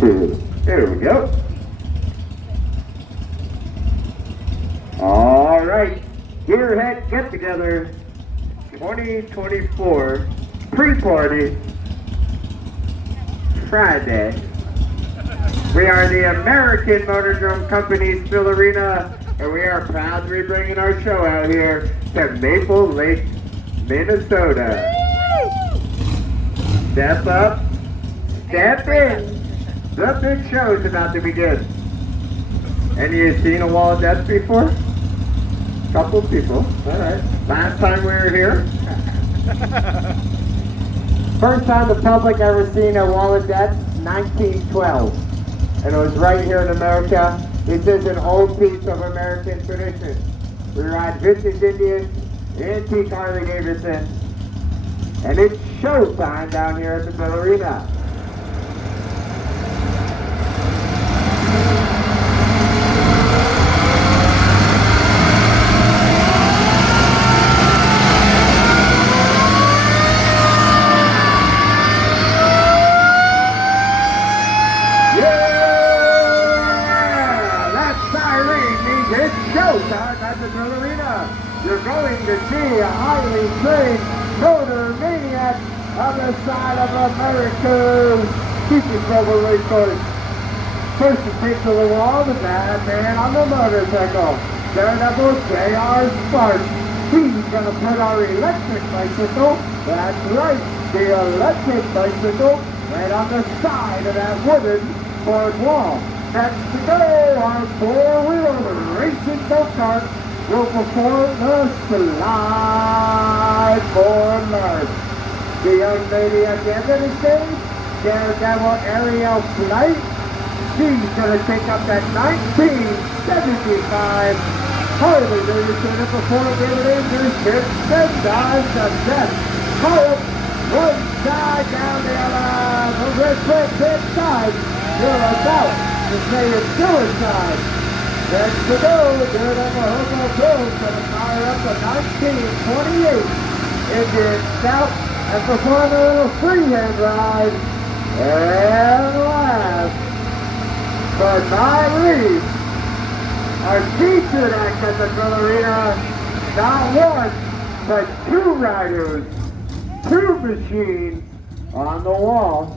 2. There we go. All right, Gearhead Get Together 2024 pre-party Friday. We are the American Motor Drome Company's Phil Arena, and we are proud to be bringing our show out here to Maple Lake, Minnesota. Step up, step in. The big show is about to begin. Any of you seen a wall of death before? Couple people. All right. Last time we were here. First time the public ever seen a wall of death, 1912. And it was right here in America. This is an old piece of American tradition. We ride vintage Indians, antique Harley Davidson, and it's showtime down here at the Phil Arena. You're going to see a highly trained motor maniac on the side of America's cheapest mobile race course. First to take to the wall, the bad man on the motorcycle, Daredevil J.R. Sparks. He's going to put our electric bicycle, that's right, the electric bicycle, right on the side of that wooden board wall. Next to go, our four-wheel racing go-kart will perform the slide for Mars. The young lady at the end of the stage, Daredevil Aerial Flight, she's going to take up that 1975 Harley Davidson and perform the dangerous hit and dive to death. High up, one side, down the other, the red foot, hit side. You're about to say it's suicide. Next to go, Daredevil Hobo Drome going to fire up a 1928 Indian Scout and perform a little freehand ride. And last, but not least, our featured act at the Phil Arena, not one, but two riders, two machines on the wall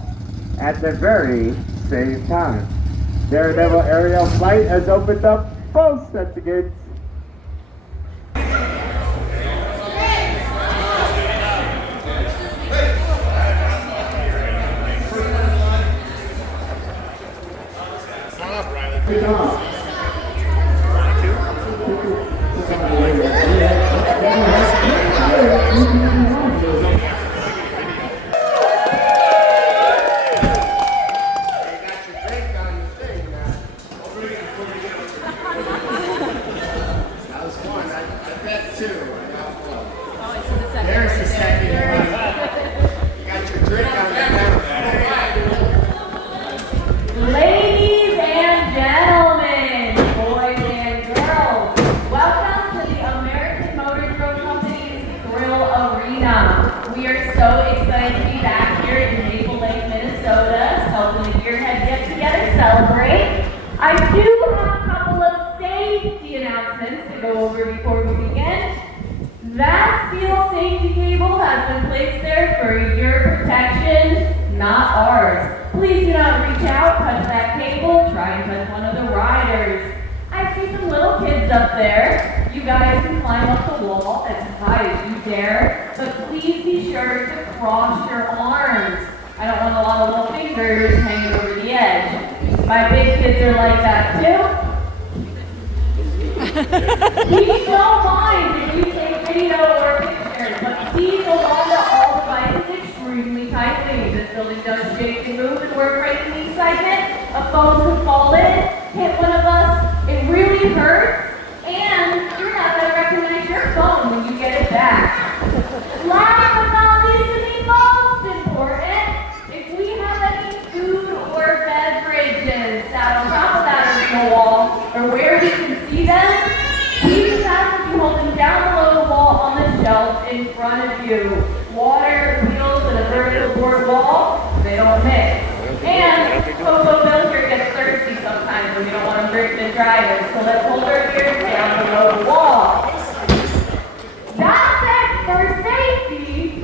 at the very same time. Daredevil Aerial Flight has opened up both sets of gates. Good job. We are so excited to be back here in Maple Lake, Minnesota, helping the Gearhead Get Together celebrate. I do have a couple of safety announcements to go over before we begin. That steel safety cable has been placed there for your protection, not ours. Please do not reach out, touch that cable, try and touch one of the riders. I see some little kids up there. You guys can climb up the wall as high as you dare, but please be sure to cross your arms. I don't want a lot of little fingers hanging over the edge. My big kids are like that too. Please don't mind if you take video or pictures, but please hold on to all devices extremely tightly. This building does shake and move and we're breaking the excitement. A phone could fall in, hit one of us. It really hurts, and you're not going to recognize your phone when you get it back. Last but not least, and the most important, if we have any food or beverages out on top of that arena wall, or where we can see them, please just ask if you hold them down below the wall on the shelf in front of you. Water, wheels, and a vertical board wall, they don't mix. And Coco times and we don't want to break the driving. So let's hold our gears down below the wall. That's it for safety.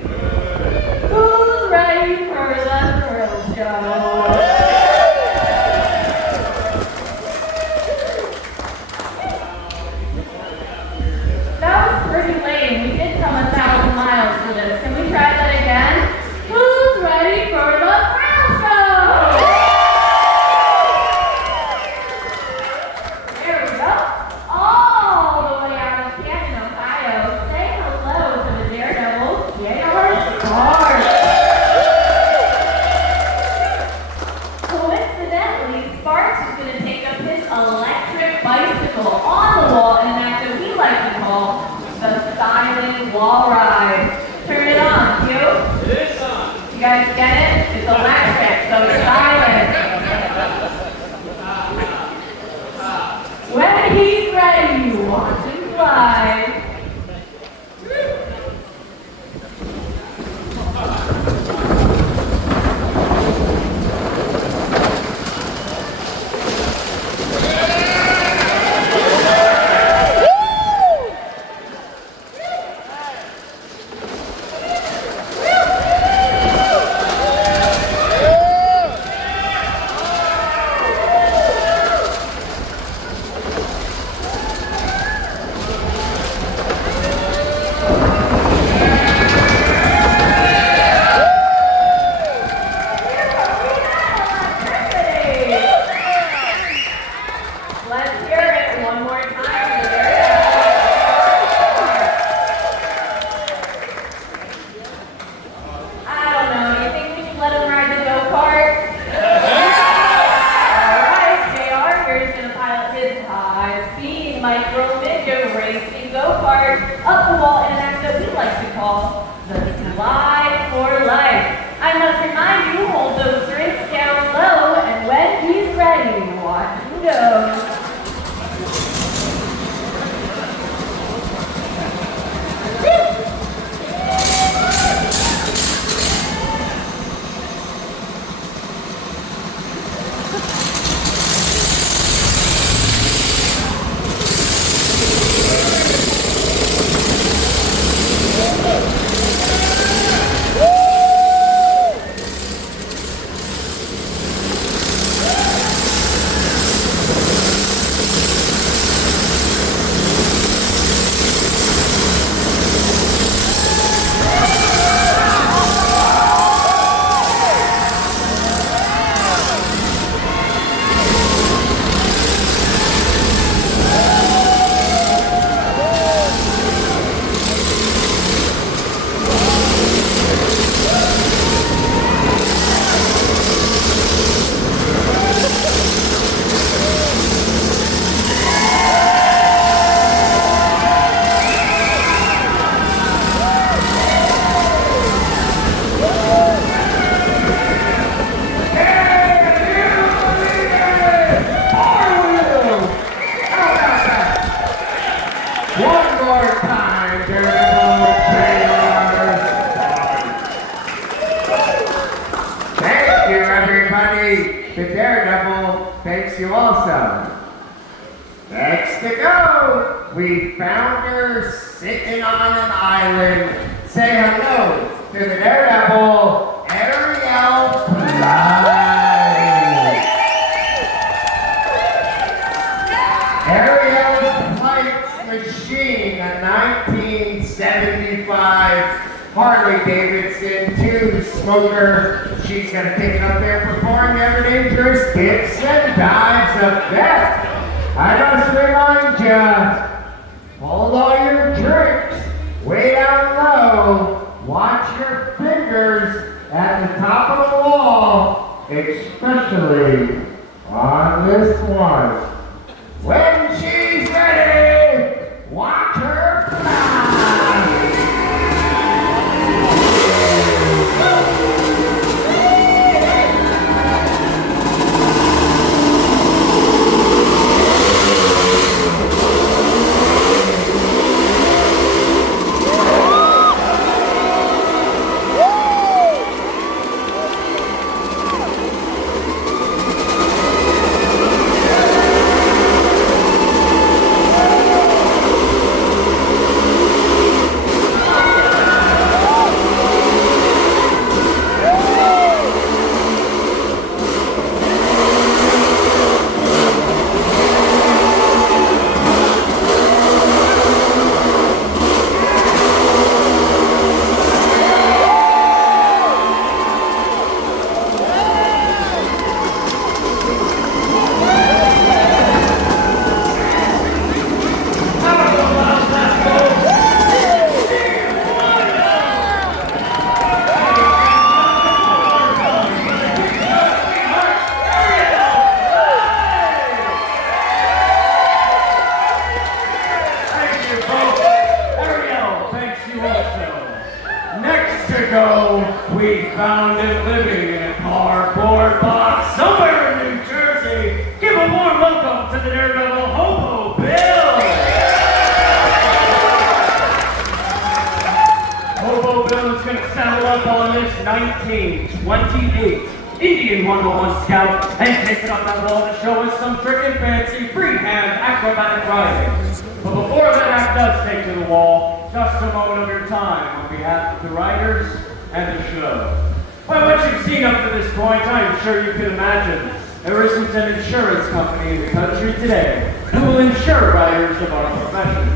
Who's ready for the thrill show? That was pretty lame. We did come 1,000 miles for this. Can we try that again? Who's ready for the thrill show? There we go. All the way out of Canton, Ohio. Say hello to the daredevil, J.R. Sparks. Coincidentally, Sparks is going to take up his electric bicycle on the wall in an act that we like to call the silent wall ride. Turn it on, Q. It is on. You guys get it? It's electric, so it's silent. When he's ready, watch him fly. Let's hear it one more time. I don't know. You think we should let him ride the go-kart? Alright, JR here's going to pilot his high-speed micro-midget racing go-kart up the wall in an act that we like to call the slide for life. I must remind you, hold those drinks down low, and when he's ready, watch him go. The daredevil thanks you also. Next to go, we found her sitting on an island. Say hello to the daredevil, Ariel Price. Ariel's Price machine, a 1975 Harley-Davidson 2-smoker. She's going to take it up there performing every dangerous dips and dives of death. I must remind you, hold all your drinks way down low. Watch your fingers at the top of the wall, especially on this one. When she's ready, watch her fly. found him living in a cardboard box somewhere in New Jersey. Give a warm welcome to the Daredevil Hobo Bill! Hobo Bill is going to saddle up on this 1928 Indian 101 Scout and take it up that wall to show us some frickin' fancy freehand acrobatic riding. But before that act does take to the wall, just a moment of your time on behalf of the riders and the show. By what you've seen up to this point, I'm sure you can imagine there isn't an insurance company in the country today who will insure riders of our profession.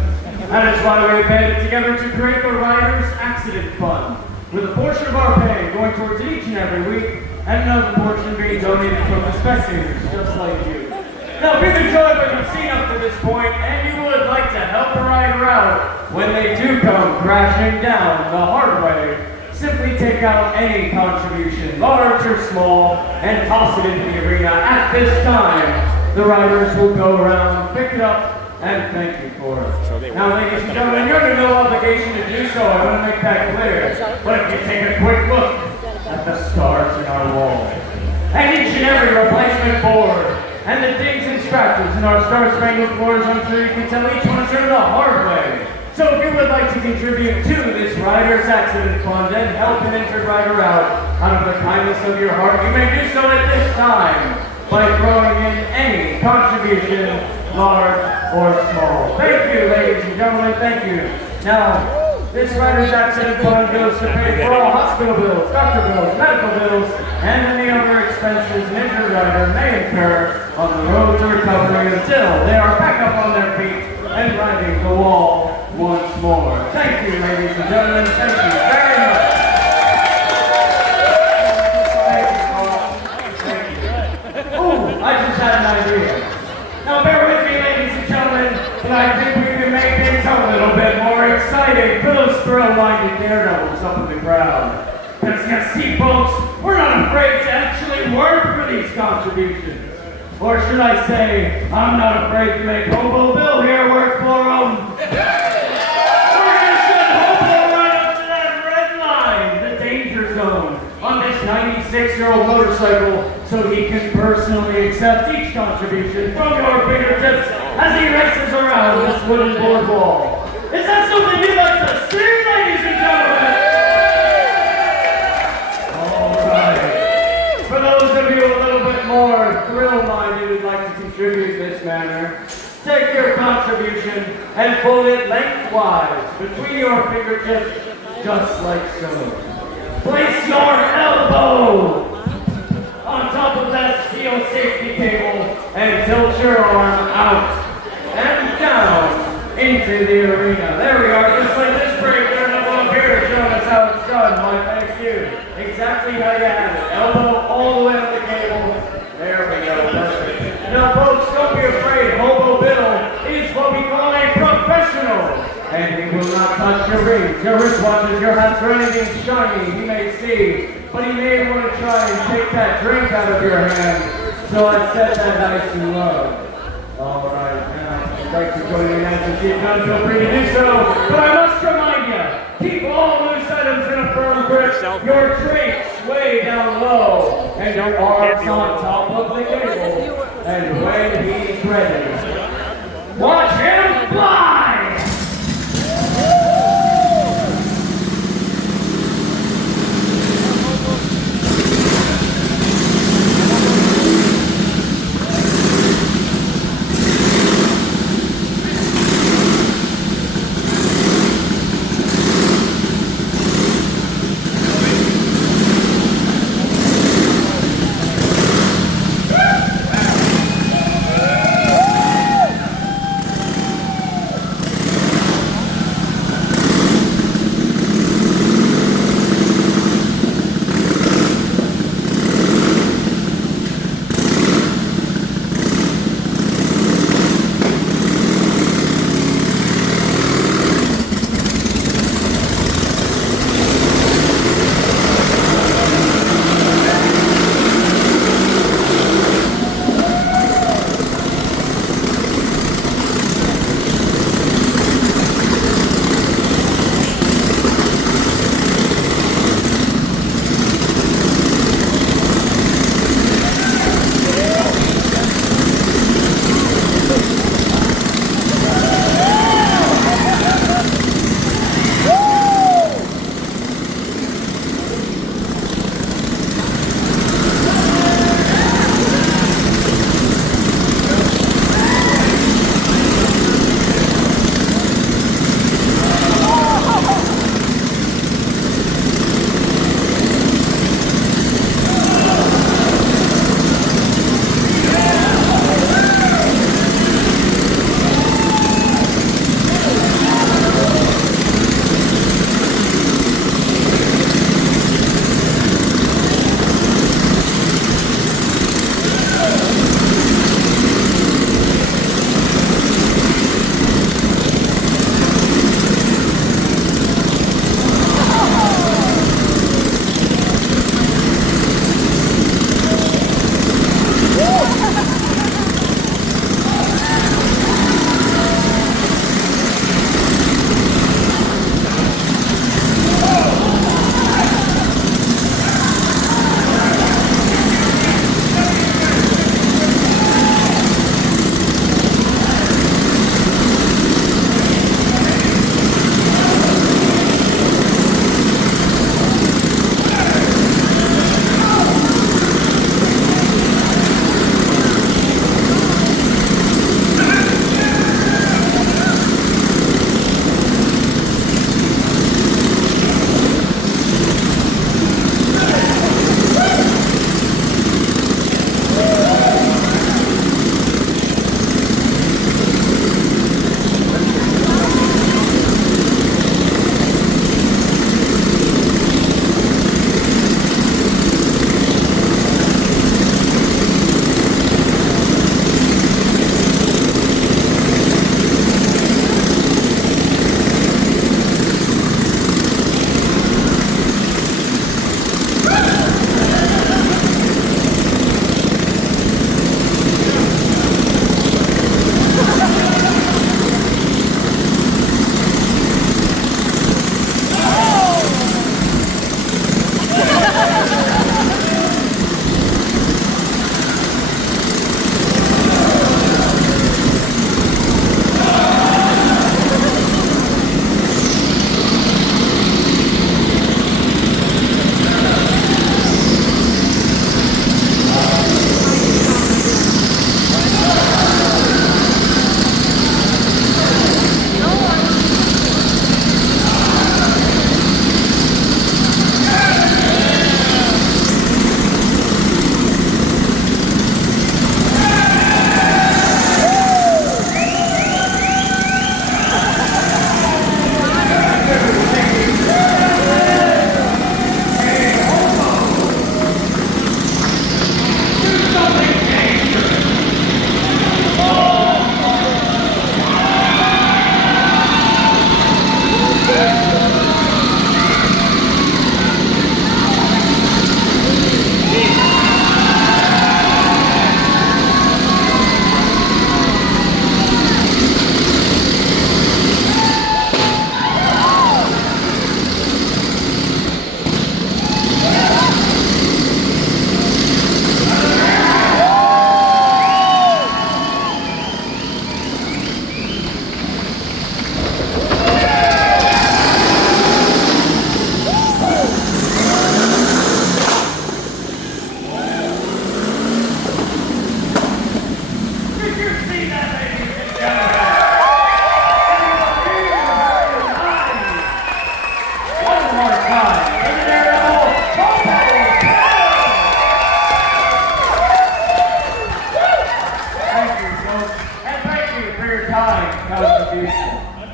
That is why we have banded together to create the Riders Accident Fund, with a portion of our pay going towards each and every week, and another portion being donated from the spectators, just like you. Now, if you've enjoyed what you've seen up to this point, and you would like to help a rider out when they do come crashing down the hard way, simply take out any contribution, large or small, and toss it into the arena. At this time, the riders will go around, pick it up, and thank you for it. Now, ladies and gentlemen, you're under no obligation to do so. I want to make that clear. But if you take a quick look at the stars in our wall, and each and every replacement board, and the dings and scratches in our star-spangled floors, I'm sure you can tell each one is the hard way. So if you would like to contribute to this Riders Accident Fund and help an injured rider out of the kindness of your heart, you may do so at this time by throwing in any contribution, large or small. Thank you, ladies and gentlemen, thank you. Now, this Riders Accident Fund goes to pay for all hospital bills, doctor bills, medical bills, and any other expenses an injured rider may incur on the road to recovery until they are back up on their feet and riding the wall once more. Thank you, ladies and gentlemen. Thank you very much. Ooh, I just had an idea. Now bear with me, ladies and gentlemen, but I think we can make things a little bit more exciting for those thrill-minded daredevils up in the crowd. Because you see, folks, we're not afraid to actually work for these contributions. Or should I say, I'm not afraid to make Hobo Bill here work for them. We're gonna send Hobo right up to that red line, the danger zone, on this 96-year-old motorcycle, so he can personally accept each contribution from your fingertips as he races around this wooden board wall. Is that something you'd like to see, ladies and gentlemen? Alright. For those of you a little bit more thrill-minded who'd like to contribute this manner, take your contribution and fold it lengthwise between your fingertips, just like so. Place your elbow on top of that steel safety cable and tilt your arm out and down into the arena. There we are, just like this brave daredevil up here showing us how it's done. Why, thank you. Exactly how you have it. Elbow all the way up the cable. There we go, perfect. Now folks, don't be afraid. Hobo Bill is what we call a professional. And he will not touch your rings, your wristwatches, your hats, or anything shiny he may see. But he may want to try and take that drink out of your hand. So I set that nice and low. Alright, now, if you'd like to join me now to see it done, feel free to do so. But I must remind you, keep all loose items in a firm grip, your drinks way down low, and your arms on top of the cable. And when he's ready, watch him fly!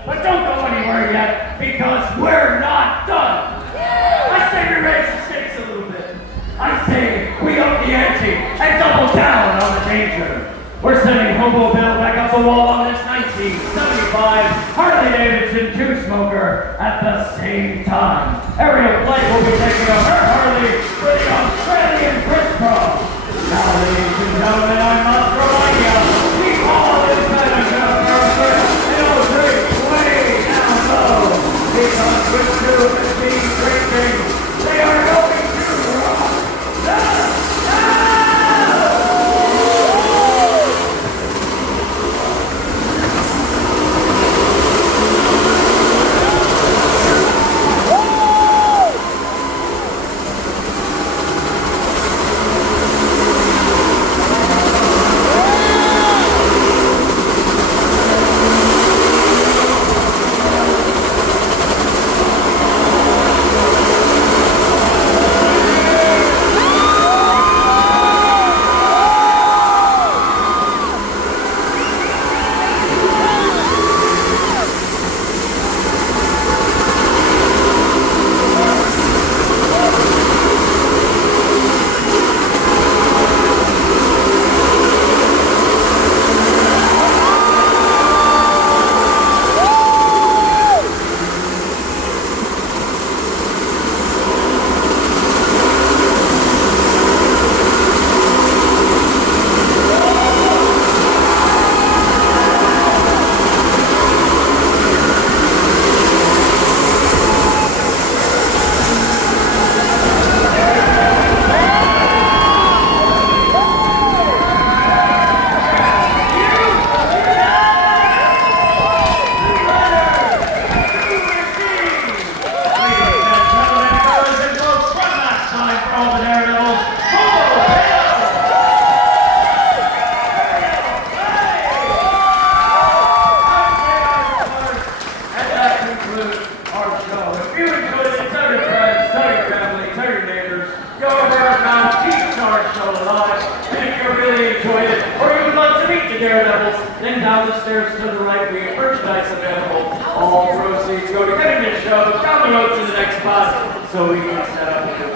But don't go anywhere yet, because we're not done. I say we raise the stakes a little bit. I say we up the ante and double down on the danger. We're sending Hobo Bill back up the wall on this 1975 Harley-Davidson two-smoker at the same time. Aerial Flight will be taking up her Harley for the Australian crisscross. Now, ladies and gentlemen, I must remind you, the all is better than perfect and all drink way down low. Because with two machines drinking, they are going to rock the town! Then down the stairs to the right, we have merchandise available. All proceeds go to getting this show down the road to the next spot so we can set up a good